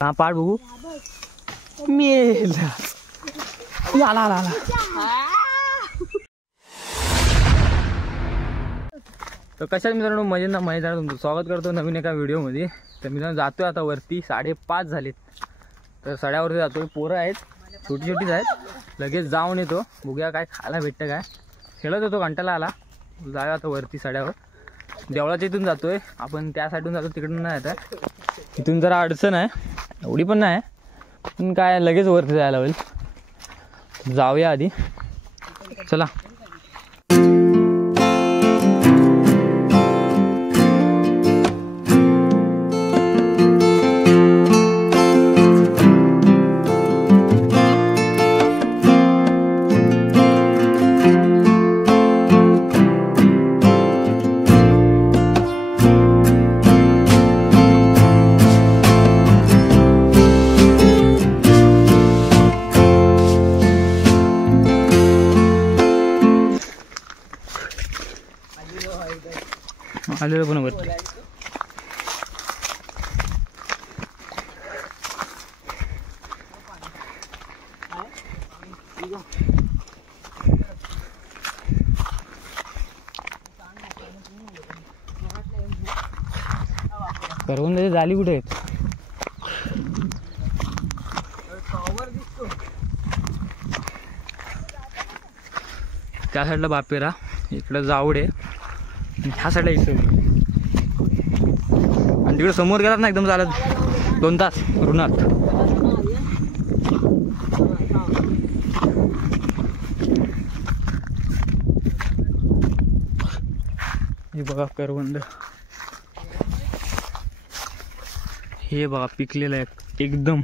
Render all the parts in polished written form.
हा पाड बघू मेला आला आला आला. तर कशात मित्रांनो मजेत तुमचं स्वागत करतो नवीन एका व्हिडिओमध्ये. तर मित्रांनो जातोय आता वरती 5:30 झालेत. तर सड्यावरती जातोय. पोरं आहेत छोटी छोटीच आहेत. लगेच जाऊन येतो बघूया काय खायला भेटतं काय. खेळत होतो कंटाळा आला. जाऊया आता वरती सड्यावर. देवळाच्या इथून जातोय आपण त्या साईडून जातो तिकडून नाही येत. इथून जरा अडचण आहे एवढी पण नाही पण काय लगेच वरती जायला होईल. जाऊया आधी चला. आलेलो पण वरती. करवंदाची जाली कुठे आहेत? त्या साईडला बापेरा, इकडं जावडे, ह्या साईडला इकडे. आणि तिकडे समोर गेलात ना एकदम चालत 2 तास रुणात. हे बघा करवंद, हे बघा पिकलेलं आहे एकदम.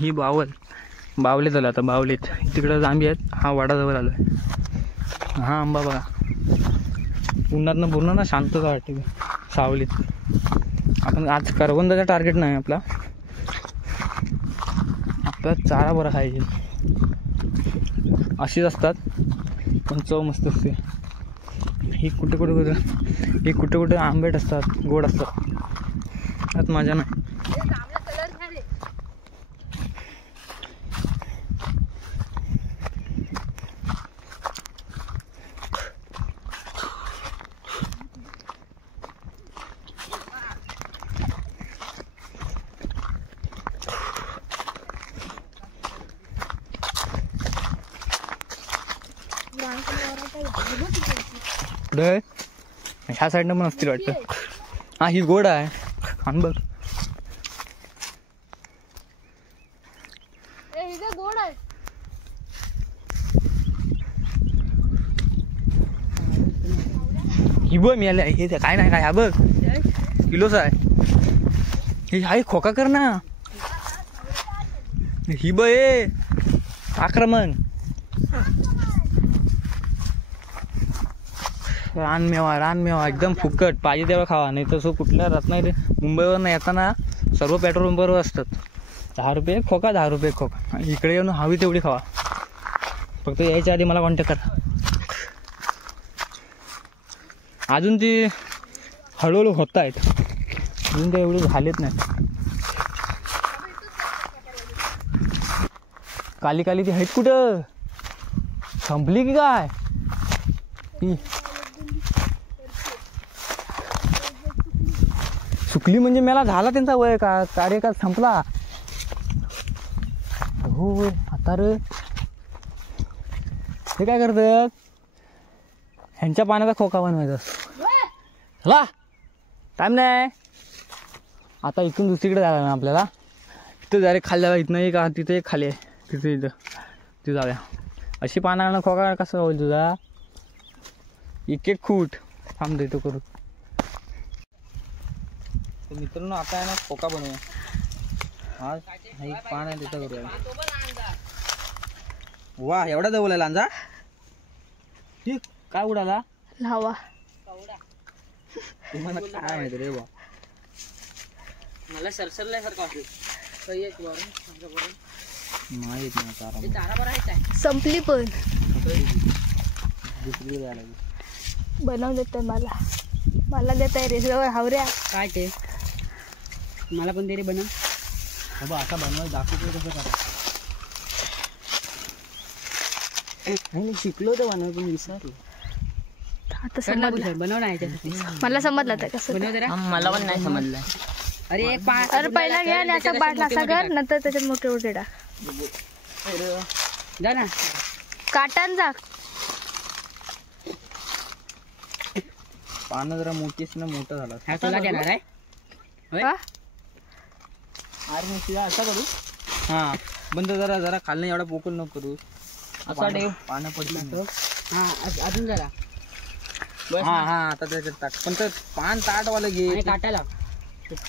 ही बावलेत आलं आता. बावलेत तिकडं जांभी आहेत. हा वाडाजवळ आलो आहे. हा आंबा बघा उन्हातनं पूर्ण ना शांतता वाटते सावलीत. आपण आज करवंदाचा टार्गेट नाही आपला चारा बरा खायचे. अशीच असतात पण चव मस्त असते. ही कुठे कुठे आंबट असतात, गोड असतात. त्यात मजा नाही. ह्या साईडनं पण असतील वाटतं. हा ही गोड आहे. आण बघ ही बघ मी आले. हे काय नाही काय हा बघ किलोच आहे. हे हाय खोका कर ना. ही बघ हे आक्रमण रानमेवा एकदम फुकट. पाहिजे तेव्हा खावा. नाही तर सो कुठल्या रत्नागिरी मुंबईवर नाही येताना सर्व पेट्रोल पंपावर असतात. 10 रुपये खोका, 10 रुपये खोका. इकडे येऊन हवी तेवढी खावा. फक्त यायच्या आधी मला कॉन्टॅक्ट करा. अजून ती हळूहळू होत आहेत. अजून ते एवढे झालेत नाही. काली ती आहेत कुठं संपली की काय? ती सुकली म्हणजे मला झाला त्यांचा वय का कार्यकाळ संपला. हो आता रे हे काय करतात? ह्यांच्या पाण्याचा खोका बनवायचा. चला टाइम नाही. आता इथून दुसरीकडे जायला ना आपल्याला. इथं डायरेक्ट खाली जाऊया. इथनं एक तिथे एक खाली आहे. तिथे जाऊया. अशी पाण्यानं खोका कसं होईल तुझा? एक खूट थांब देतो करू. तर मित्रांनो आता आहे ना खोका बनवूया. हा पान आहे तिथं करूया. वा एवढा जवळ आहे लांजा. ठीक काय उडाला लावा. तुम्हाला काय माहिती रे बा. मला सरसरल्यासारखं वाटलं. नाही येत नाही चारा. चारा बरा आहे. संपली पण दुसरी द्यायला लागली. बनवून देत मला देत आहे रेसवर हावऱ्या. काय ते मला पण दे रे बनव. बाबा आता बनवायला दाखवतो कसं करा. नाही शिकलो तर बनव पण विसरलो. आता समजलं. बनव ना याच्यासाठी. मला समजलं तर कसं बनव जरा. मला पण नाही समजलं. अरे एक अरे पहिला घ्या आणि असं बाट असा कर नंतर त्याच्यात मोठे मोठे टाक. जा ना काटान जा. पानं जरा मोठीच ना मोठं झालं. हा तुला देणार आहे. हा? अरे मग तुला असा करू. हा बंद जरा जरा खाल्लं एवढा पोकळ नको करू. असा ठेव. पानं पडली. हा अजून जरा. हा हा आता त्याच्यात टाक. पण तर पान ताटवाला घे. आणि काटा लाव.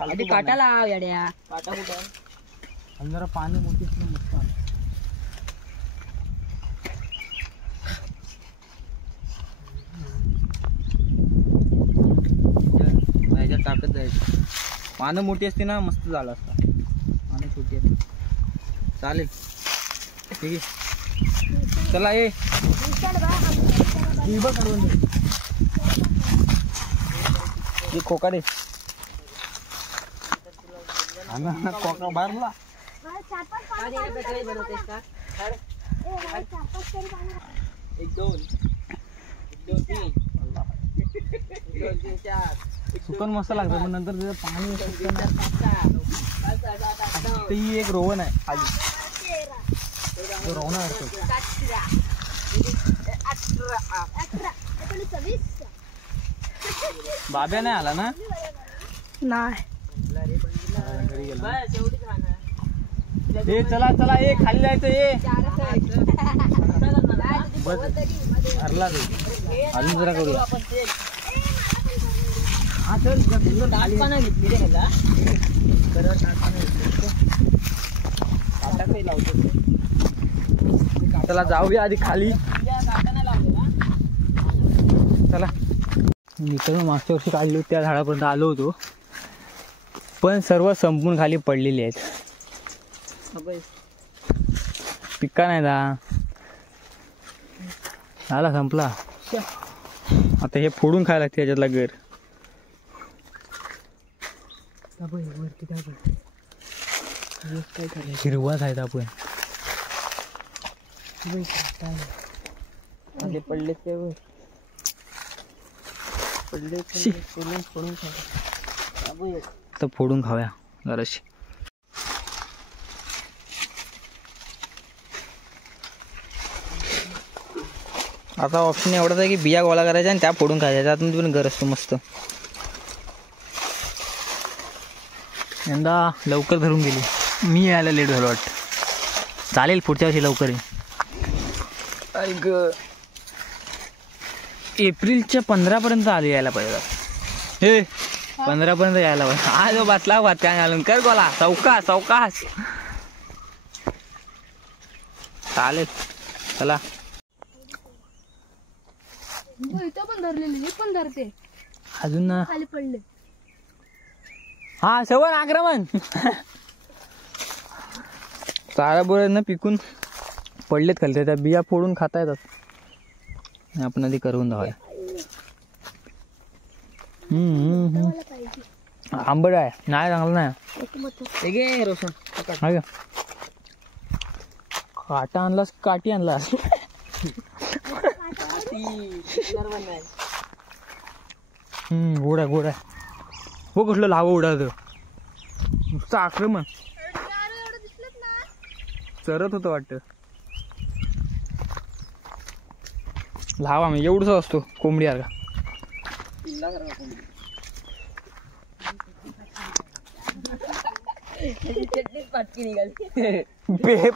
आधी काटा लाव येड्या. काटा कुठं आणि जरा पाणी मोठीच ना मस्त आलं. ह्याच्यात टाकत जायचं. पानं मोठी असते ना मस्त झालं असतं. पानं छोटी असते. चालेल ठीक आहे. चला ये खोका दे. खोका भरला. एक दोन तीन सुकन मस्त लागतं पण नंतर त्याचं पाणी ही एक रोहन आहे खाली. तो रोहन असतो. बाब्या नाही आला ना. नाही घरी गेला. ए चला चला ए खाली जायचं ए. भरला अजून जरा करूया. चला जाऊया आधी खाली. चला मित्र मागच्या वर्षी काढली होती त्या झाडापर्यंत आलो होतो पण सर्व संपून खाली पडलेली आहेत. पिक्का नाही झाला संपला. आता हे फोडून खायला लागते याच्यातला गर. हिरवाच आहेत आपण. पडले तर फोडून खाऊया जराशी. आता ऑप्शन एवढाच आहे की बिया गोळा करायच्या आणि त्या फोडून खायच्या. त्यातून पण गर असतो मस्त. यंदा लवकर धरून गेली. मी यायला लेट झालो वाटतं. चालेल पुढच्या वर्षी लवकर आहे. ऐक एप्रिलच्या 15पर्यंत आले यायला पाहिजे. हे 15पर्यंत यायला पाहिजे. आज बातला बात्या घालून कर गोला. चौकास चौकास चालेल. चला इथं पण धरलेली हे पण धरते अजून ना खाली पडले. हा सवन आक्रमण. चारा बोळ्यांना पिकून पडलेत खाली. त्या बिया फोडून खाता येतात. आपण आधी करून धावूया. आंबट आहे नाही चांगलं नाही. रोशन काटा आणलास काठी आणलास. गोडा गोडा हो. कुठलं लाव उडालं नुसतं आक्रमण. चरत होतं वाटतं. लावा मी एवढंच असतो कोंबडी सारखा.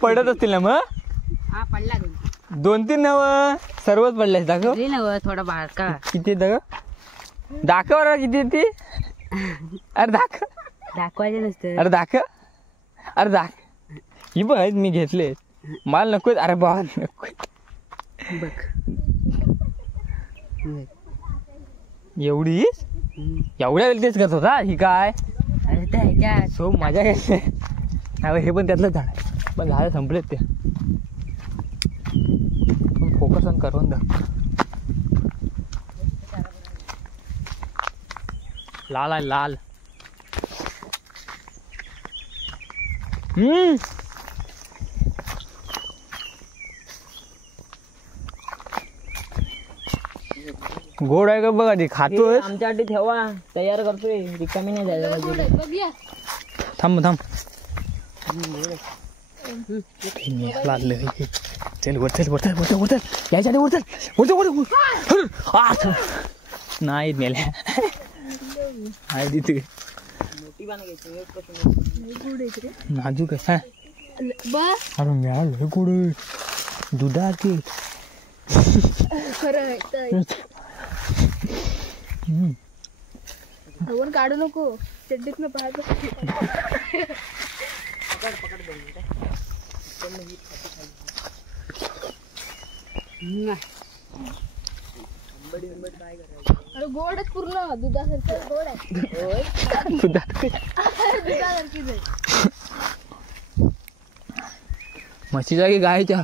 पडत असतील ना मग. हा पडला 2-3 नव सर्वच पडले. दाखव थोडा बारका. किती दाखव रे किती ती. अरे दाखवायचं नसतं. अरे दाख ही बघ मी घेतले. मला नको. अरे बा नको बघ एवढी एवढ्या वेळ तेच करत होता ही काय. अरे सो मजा घेतली. हे पण त्यातलं झाड आहे. पण झाले संपलेत ते. फोकस ऑन करवंद. लाल आहे लाल. गोड आहे का बघा ते खातोय. आमच्यासाठी ठेवा, तयार करतोय, रिकामी नाही जायला पाहिजे. बघूया. थांब थांब. लागलं. चल वर चल वर चल वर चल वर चल. यायच्या वर चल वर चल वर चल. नाही मेल्या. आहे तिथे मोठी बाण घ्यायची. नाजूक आहे. बस अरे मिळालं गोड दुधाचे. खरं आपण काढू नको. चड्डीत न पाहतो. अरे गोडच पूर्ण दुधासारखं गोड आहे. दुधासारखीच आहे. म्हशीच्या की गायच्या.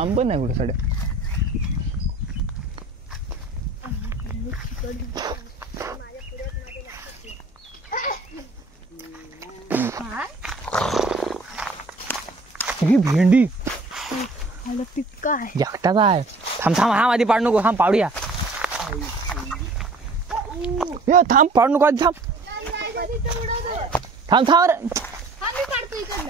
आंब नाही कुठे सड्या. ही भेंडी पिक्का आहे. एकटाचा आहे. थांब थांब. हा आधी पाडू नको. थांब पाडूया. हे थांब पाडू नको आधी. थांब थांब थांब.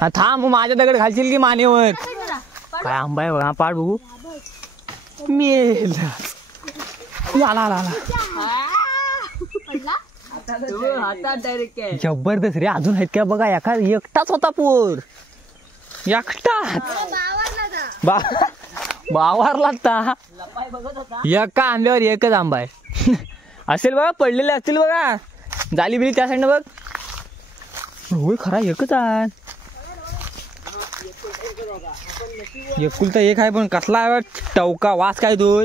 हा थांब. माझ्या दगड घालशील की मानेवर. काय आंबा आहे बघा. हा पाड बघू. मेल आला आला आला. जबरदस्त रे. अजून आहेत का बघा. एकटाच होता पोर. एकटाच बावारला होता. एका आंब्यावर एकच आंबा आहे. असेल बघा. पडलेले असतील बघा. जाली बिली त्या साईडनं बघ. होय खरा एकच आहे. एकुलता एक आहे पण कसला आहे टवका. वास काय तो.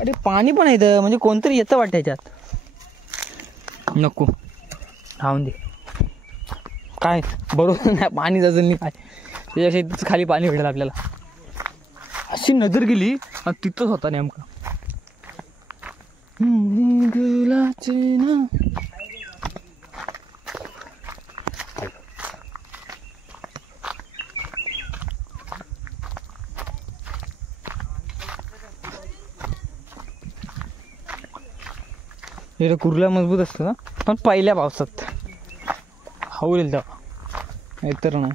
अरे पाणी पण येतं म्हणजे कोणतरी येतं वाटतं याच्यात. नको राहून दे. काय बरोबर नाही. पाणी अजून नाही काय. त्याच्या शेतीच खाली पाणी भेटेल आपल्याला. अशी नजर गेली आणि तिथंच होता नेमका. हे कुर्ला मजबूत असतं ना पण पहिल्या पावसात हवलेल तेव्हा. नाहीतर नाही.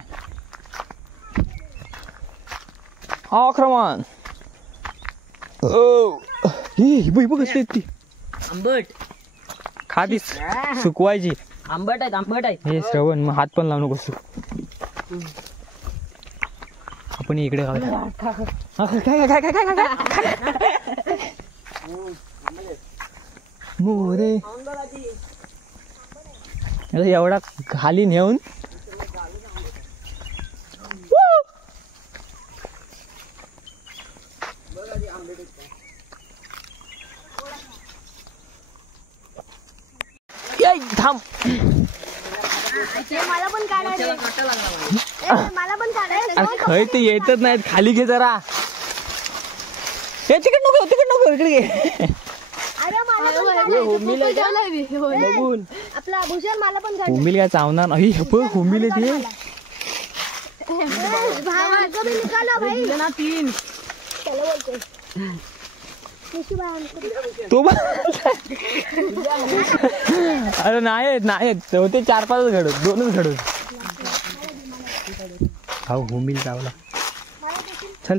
आक्रमण. बघ कसली ती आंबट. खातीस सुकवायची. आंबट आहेत आंबट आहेत. हे श्रवण मग हात पण लावू नको. आपण इकडे मोरे एवढा खाली नेऊन थांब. मला पण काढायचं. मला पण काढायचं. खय ते येतच नाहीत. खाली घे जरा. हे तिकड नको तिकड नको इकडे घे. बघून आपला भूषण मला पण होमिल काय चावणार नाही. होमिल ते तो अरे नाही होते 4-5 घडत. 2च घडत. हा होमिल चावला. चल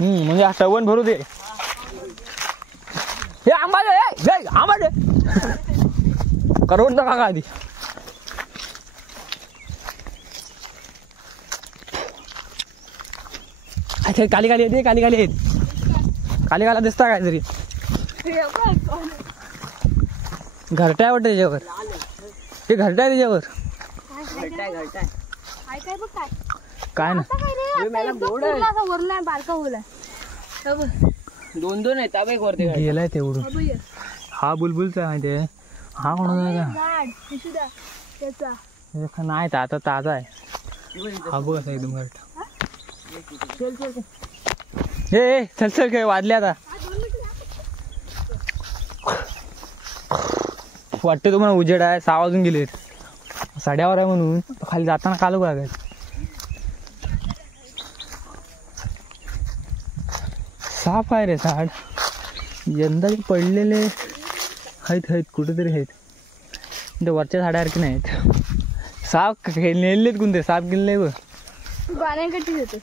म्हणजे श्रवण भरू दे. हे आंबा दे. आंबा दे. करवंद काका आधी. अच्छा काली काली येते. काली काली येत. काली काला दिसता काय तरी. घरटा वाटत त्याच्यावर. ते घरटा आहे त्याच्यावर. काय ना बारका होला. दोन दोन आहेत अब एक वरती काढ. गेलाय तेवढं. हा बुलबुलचा आहे माहिती आहे. हा कोणाचा त्याचा नाही आता ताजा आहे. हा बघ असा एकदम घरटा. हे चल चल काय वाजले आता. वाटतं तुम्हाला उजेड आहे. 6 वाजून गेलेत. 8:30 आहे म्हणून खाली जाताना कालू लागायचं. साफ आहे रे झाड. यंदा पडलेले आहेत कुठेतरी आहेत. ते वरच्या झाडासारखे नाहीत. साप नेलेत कोणते साप गेले बघ. गाण्याकटी होते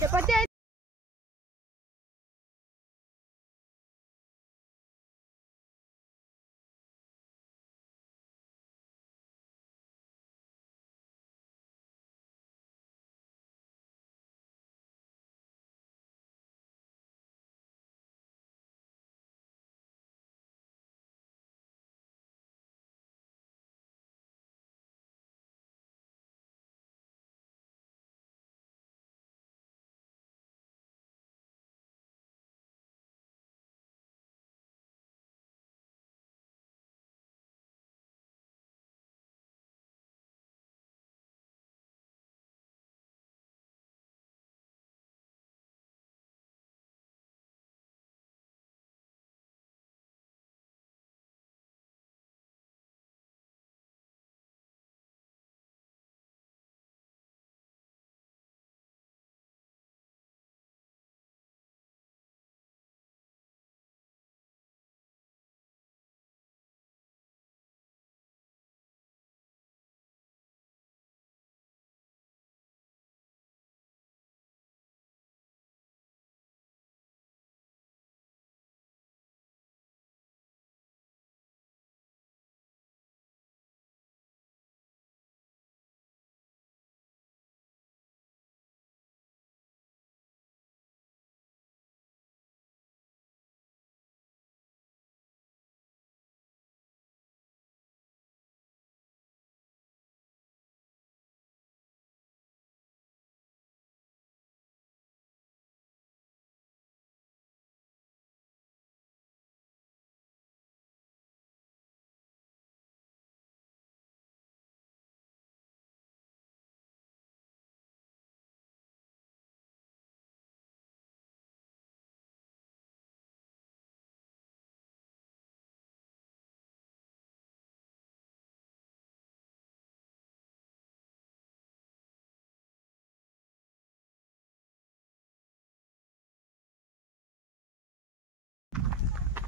चपाती आहे.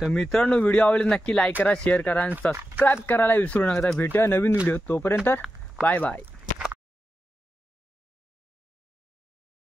तर मित्रांनो व्हिडिओ आवडले नक्की लाईक करा शेअर करा आणि सबस्क्राईब करायला विसरू नका. भेटूया नवीन व्हिडिओ. तोपर्यंत बाय बाय.